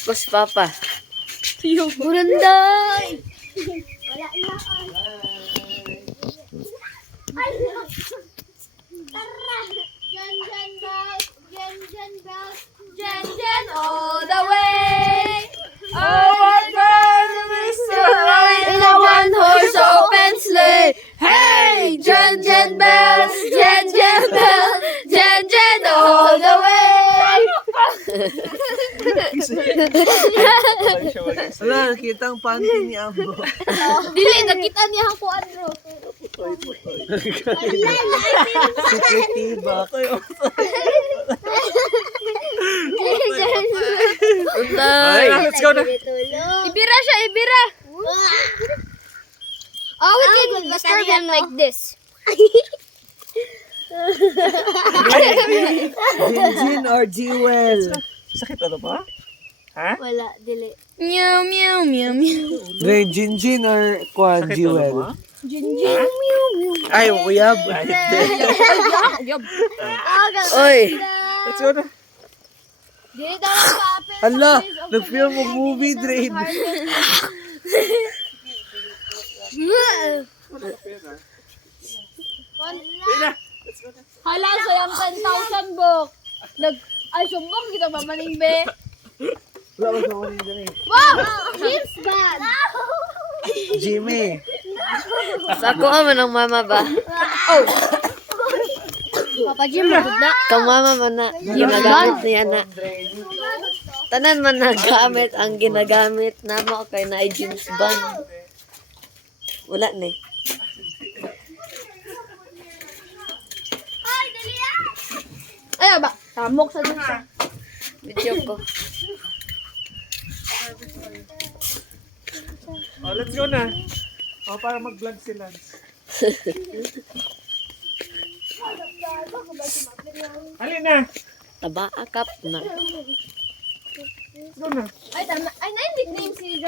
Ako si Papa. Buranday! Jen all the way. In a one horse open sleigh. Hey, Jen bells, Jen bells, Jen all the way. Wala, nakita ang panty ni Ambo. Dili, nakita niya ako ano. Secretiva. Ay, Let's go na. Ibira siya, ibira. Oh, we can disturb him like this. Jinjin or Jewel? Sakit ano ba? Ha? Wala, dili. Meow, meow, meow, meow. Dre, Jinjin or Kwan Jewel? Jinjin. Ay, uyab. Oy. Let's go na. Dili daw ang papel. Hala, nag-film mo movie, Dre. Hala, so yung 10,000 book. Ay, sumbong kita mamaning be. Wala ba sa kunin Dre? Wow! He's bad. Jimmy. Sa ako man ang mama ba? Papa Jim, maganda. Kang mama man na ginagamit niya na. Tanan man nagamit ang ginagamit na mo kay na jeans band. Wala ni. Ay, ba? Tamok sa dun siya. Video ko. Oh, let's go na. Oh, para mag-vlog si Lance. Halina. Taba akap na. Let's go na. Ay, tama. Ay, na-nickname si